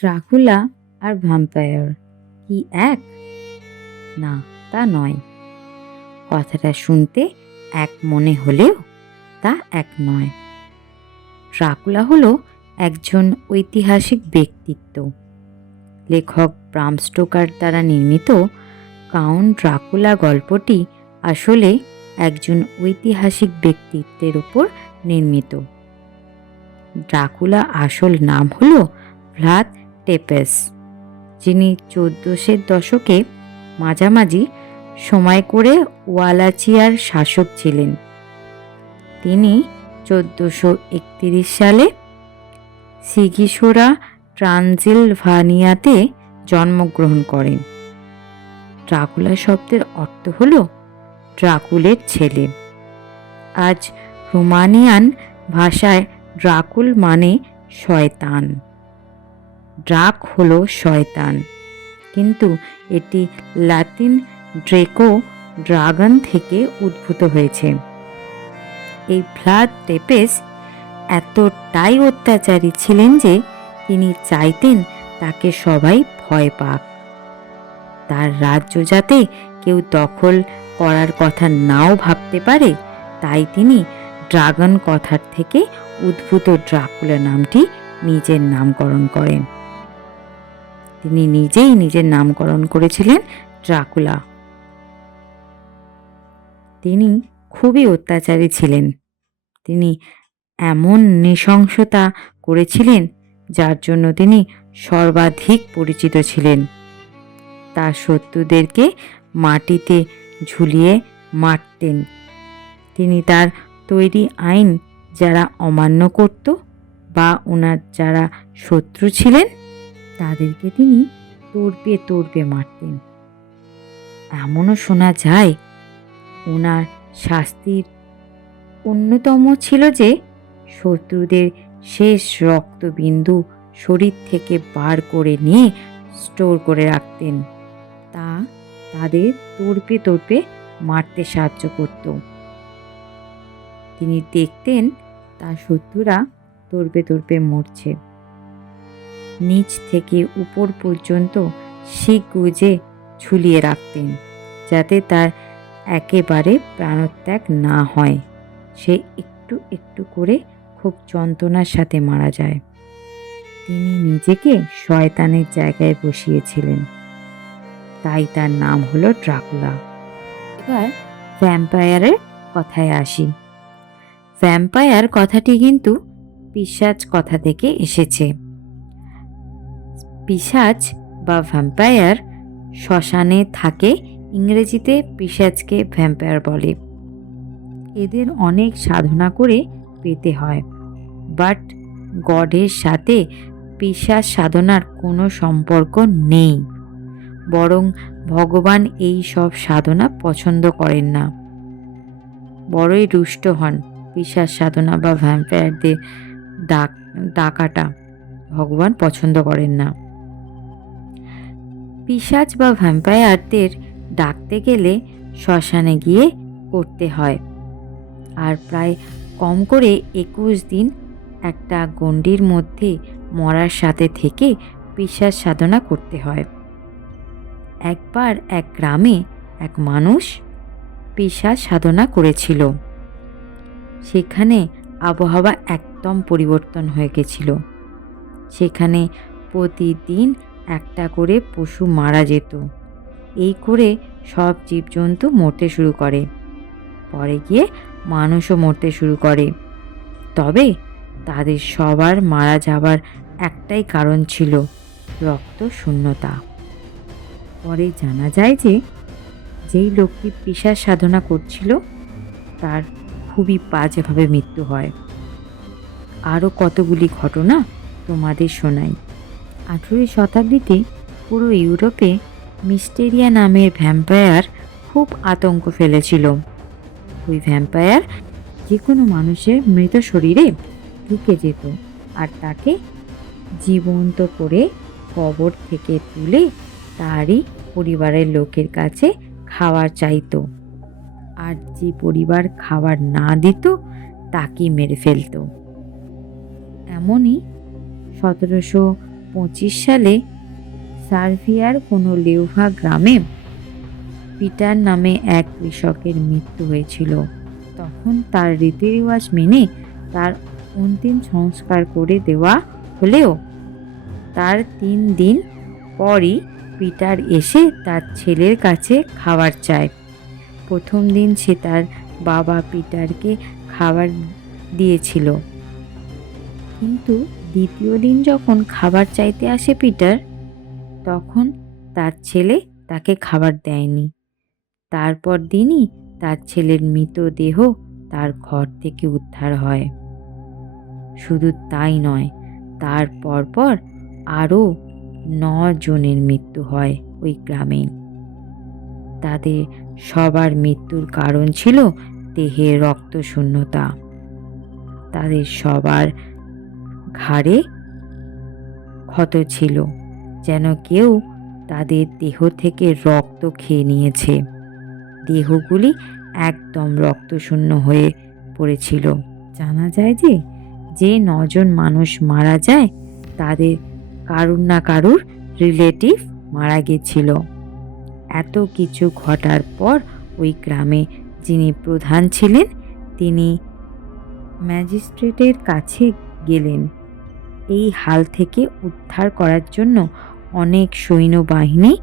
Dracula আর vampire. কি এক? না, তা নয়। কথাটা শুনতে এক মনে হলেও তা এক নয়। ড্রাকুলা হলো একজন ঐতিহাসিক ব্যক্তিত্ব। লেখক ব্রাম স্টোকার দ্বারা নির্মিত কাউন্ট ড্রাকুলা গল্পটি আসলে একজন ঐতিহাসিক ব্যক্তিত্বের উপর নির্মিত। ড্রাকুলা আসল নাম হল ভ্লাদ টেপেস, যিনি চোদ্দোশের দশকে মাঝামাঝি সময় করে ওয়ালাচিয়ার শাসক ছিলেন। তিনি চোদ্দোশো একতিরিশ সালে সিগিসোরা ট্রানজিলভানিয়াতে জন্মগ্রহণ করেন। ড্রাকুলা শব্দের অর্থ হল ড্রাকুলের ছেলে। আজ রোমানিয়ান ভাষায় ড্রাকুল মানে শয়তান। ড্রাক হলো শয়তান। কিন্তু এটি লাতিন ড্রেকো ড্রাগন থেকে উদ্ভূত হয়েছে। এই ভ্লাদ টেপেস এতটাই অত্যাচারী ছিলেন যে তিনি চাইতেন তাকে সবাই ভয় পাক। তার রাজ্য যাতে কেউ দখল করার কথা নাও ভাবতে পারে, তাই তিনি ড্রাগন কথার থেকে উদ্ভূত ড্রাকুলা নামটি নিজের নামকরণ করেন। তিনি নিজেই নিজের নামকরণ করেছিলেন ড্রাকুলা। তিনি খুবই অত্যাচারী ছিলেন। তিনি এমন নৃশংসতা করেছিলেন যার জন্য তিনি সর্বাধিক পরিচিত ছিলেন। তার শত্রুদেরকে মাটিতে ঝুলিয়ে মারতেন। তিনি তার তৈরি আইন যারা অমান্য করত বা ওনার যারা শত্রু ছিলেন তাদেরকে তিনি তোড়পে তোড়পে মারতেন। এমনও শোনা যায়, ওনার শাস্তির অন্যতম ছিল যে, শত্রুদের শেষ রক্তবিন্দু শরীর থেকে বার করে নিয়ে স্টোর করে রাখতেন। তা তাদের তোড়পে তোড়পে মারতে সাহায্য করত। তিনি দেখতেন তার শত্রুরা তোড়পে তোড়পে মরছে। নিচ থেকে উপর পর্যন্ত শিখ গুজে ঝুলিয়ে রাখতেন, যাতে তার একেবারে প্রাণত্যাগ না হয়। সে একটু একটু করে খুব যন্ত্রণার সাথে মারা যায়। তিনি নিজেকে শয়তানের জায়গায় বসিয়েছিলেন। তাই তার নাম হলো ড্রাকুলা। এবার ভ্যাম্পায়ারের কথায় আসি। ভ্যাম্পায়ার কথাটি কিন্তু পিসাচ কথা থেকে এসেছে। পিসাচ বা ভ্যাম্পায়ার শ্মশানে থাকে, ইংরেজিতে পিসাজকে ভ্যাম্পায়ার বলে। এদের অনেক সাধনা করে পেতে হয়। বাট গডের সাথে পিসাজ সাধনার কোনো সম্পর্ক নেই। বরং ভগবান এই সব সাধনা পছন্দ করেন না। বড়ই রুষ্ট হন পিসাজ সাধনা বা ভ্যাম্পায়ারদের ডাক ডাকাটা। ভগবান পছন্দ করেন না। পিসাজ বা ভ্যাম্পায়ারদের ডাকতে গেলে শ্মশানে গিয়ে করতে হয়। আর প্রায় কম করে একুশ দিন একটা গণ্ডির মধ্যে মরার সাথে থেকে বিশ্বাস সাধনা করতে হয়। একবার এক গ্রামে এক মানুষ বিশ্বাস সাধনা করেছিল। সেখানে আবহাওয়া একদম পরিবর্তন হয়ে গেছিল। সেখানে প্রতিদিন একটা করে পশু মারা যেত। এই করে সব জীবজন্তু মরতে শুরু করে। পরে গিয়ে মানুষও মরতে শুরু করে। তবে তাদের সবার মারা যাবার একটাই কারণ ছিল রক্ত শূন্যতা। পরে জানা যায় যে, যেই লোকটি পিসার সাধনা করছিল, তার খুবই বাজেভাবে মৃত্যু হয়। আরও কতগুলি ঘটনা তোমাদের শোনাই। আঠেরোই শতাব্দীতে পুরো ইউরোপে মিস্টেরিয়া নামের ভ্যাম্পায়ার খুব আতঙ্ক ফেলেছিল। ওই ভ্যাম্পায়ার যে কোনো মানুষের মৃত শরীরে ঢুকে যেত আর তাকে জীবন্ত করে কবর থেকে তুলে তারই পরিবারের লোকের কাছে খাবার চাইতো। আর যে পরিবার খাবার না দিত তাকে মেরে ফেলতো। এমনই সতেরোশো পঁচিশ সালে সার্ভিয়ার কোনো লেউভা গ্রামে পিটার নামে এক কৃষকের মৃত্যু হয়েছিল। তখন তার রীতিরেওয়াজ মেনে তার অন্তিম সংস্কার করে দেওয়া হলেও তার তিন দিন পরই পিটার এসে তার ছেলের কাছে খাবার চায়। প্রথম দিন সে তার বাবা পিটারকে খাবার দিয়েছিল। কিন্তু দ্বিতীয় দিন যখন খাবার চাইতে আসে পিটার, তখন তার ছেলে তাকে খাবার দেয়নি। তারপর দিনই তার ছেলের মৃতদেহ তার ঘর থেকে উদ্ধার হয়। শুধু তাই নয়, তার পরপর আরও জনের মৃত্যু হয় ওই গ্রামে। তাদের সবার মৃত্যুর কারণ ছিল দেহের রক্তশূন্যতা। তাদের সবার ঘাড়ে ক্ষত ছিল, যেন কেউ তাদের দেহ থেকে রক্ত খেয়ে নিয়েছে। দেহগুলি একদম রক্তশূন্য হয়ে পড়েছিল। জানা যায় যে যে নজন মানুষ মারা যায়, তাদের কারুর না কারুর রিলেটিভ মারা গেছিল। এত কিছু ঘটার পর ওই গ্রামে যিনি প্রধান ছিলেন, তিনি ম্যাজিস্ট্রেটের কাছে গেলেন। এই হাল থেকে উদ্ধার করার জন্য অনেক সৈন্যবাহিনী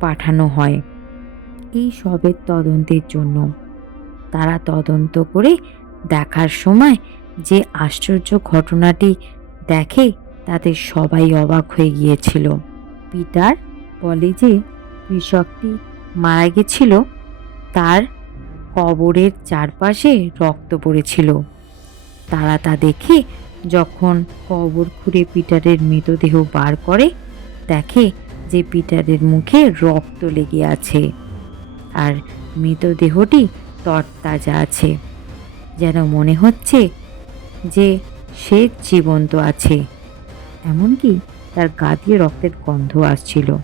পাঠানো হয় এই সবের তদন্তের জন্য। তারা তদন্ত করে দেখার সময় যে আশ্চর্য ঘটনাটি দেখে তাতে সবাই অবাক হয়ে গিয়েছিল। পিটার বলে যে, কৃষকটি মারা গেছিল, তার কবরের চারপাশে রক্ত পড়েছিল। তারা তা দেখে যখন কবর খুঁড়ে পিটারের মৃতদেহ বার করে, দেখে যে পিটারের মুখে রক্ত লেগে আছে আর মৃতদেহটি তরতাজা আছে। যেন মনে হচ্ছে যে সে জীবন্ত আছে। এমনকি তার গা দিয়ে রক্তের গন্ধ আসছিল।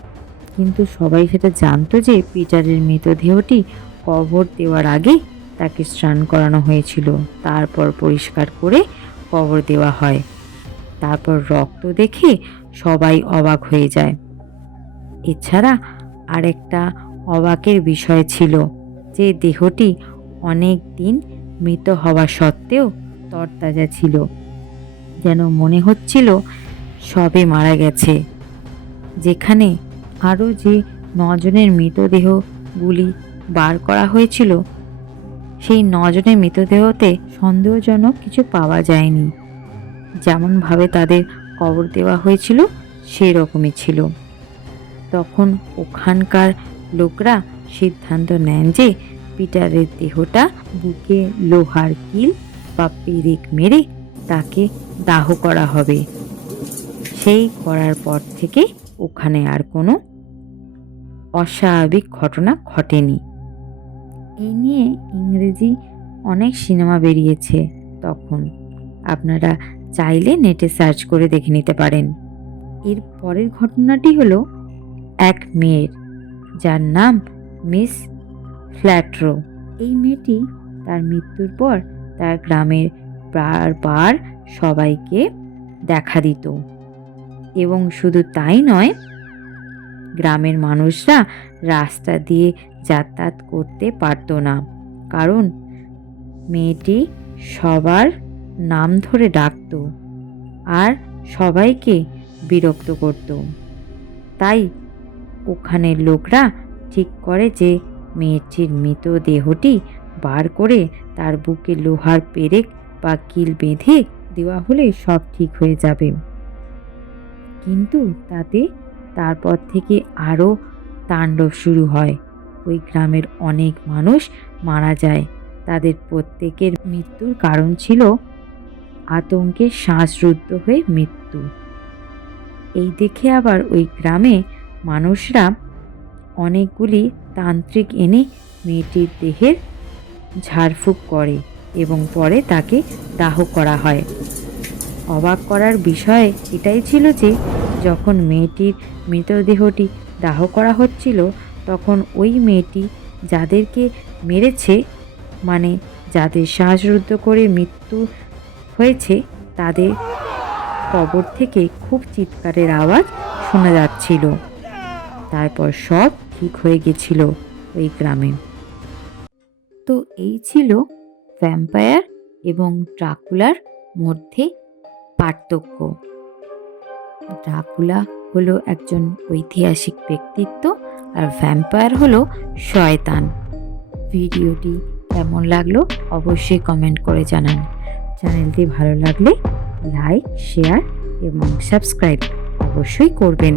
কিন্তু সবাই সেটা জানতো যে পিটারের মৃতদেহটি কবর দেওয়ার আগে তাকে স্নান করানো হয়েছিল। তারপর পরিষ্কার করে কবর দেওয়া হয়। তারপর রক্ত দেখে সবাই অবাক হয়ে যায়। এছাড়া আরেকটা অবাকের বিষয় ছিল যে দেহটি অনেক দিন মৃত হওয়া সত্ত্বেও তরতাজা ছিল। যেন মনে হচ্ছিল সবে মারা গেছে। যেখানে আরও যে নজনের মৃতদেহগুলি বার করা হয়েছিল সেই নজনের মৃতদেহতে সন্দেহজনক কিছু পাওয়া যায়নি। যেমনভাবে তাদের কবর দেওয়া হয়েছিল সেই রকমই ছিল। তখন ওখানকার লোকরা সিদ্ধান্ত নেন যে পিটারের দেহটা বুকে লোহার কিল বা পেরেক মেরে তাকে দাহ করা হবে। সেই করার পর থেকে ওখানে আর কোনো অস্বাভাবিক ঘটনা ঘটেনি। এই নিয়ে ইংরেজি অনেক সিনেমা বেরিয়েছে তখন। আপনারা চাইলে নেটে সার্চ করে দেখে নিতে পারেন। এর পরের ঘটনাটি হলো এক মেয়ের, যার নাম মিস ফ্ল্যাট্রো। এই মেয়েটি তার মৃত্যুর পর তার গ্রামের বারবার সবাইকে দেখা দিত। এবং শুধু তাই নয় গ্রামের মানুষরা রাস্তা দিয়ে যাতায়াত করতে পারতো না। কারণ মেয়েটি সবার নাম ধরে ডাকত আর সবাইকে বিরক্ত করত। তাই ওখানের লোকরা ঠিক করে যে মেয়েটির মৃতদেহটি বার করে তার বুকে লোহার পেরেক বা কিল বেঁধে দেওয়া হলে সব ঠিক হয়ে যাবে। কিন্তু তাতে তারপর থেকে আরও তাণ্ডব শুরু হয়। ওই গ্রামের অনেক মানুষ মারা যায়। তাদের প্রত্যেকের মৃত্যুর কারণ ছিল আতঙ্কে শ্বাসরুদ্ধ হয়ে মৃত্যু। এই দেখে আবার ওই গ্রামে মানুষরা অনেকগুলি তান্ত্রিক এনে মেয়েটির দেহের ঝাড়ফুঁক করে এবং পরে তাকে দাহ করা হয়। অবাক করার বিষয় এটাই ছিল যে যখন মেয়েটির মৃতদেহটি দাহ করা হচ্ছিল, তখন ওই মেয়েটি যাদেরকে মেরেছে মানে যাদের শ্বাসরুদ্ধ করে মৃত্যু হয়েছে, তাদের কবর থেকে খুব চিৎকারের আওয়াজ শোনা যাচ্ছিল। তারপর সব ঠিক হয়ে গেছিল ওই গ্রামে। তো এই ছিল ভ্যাম্পায়ার এবং ড্রাকুলার মধ্যে পার্থক্য। ড্রাকুলা হলো একজন ঐতিহাসিক ব্যক্তিত্ব আর ভ্যাম্পায়ার হলো শয়তান। ভিডিওটি কেমন লাগল অবশ্যই কমেন্ট করে জানান। চ্যানেলটি ভালো লাগলে লাইক শেয়ার এবং সাবস্ক্রাইব অবশ্যই করবেন।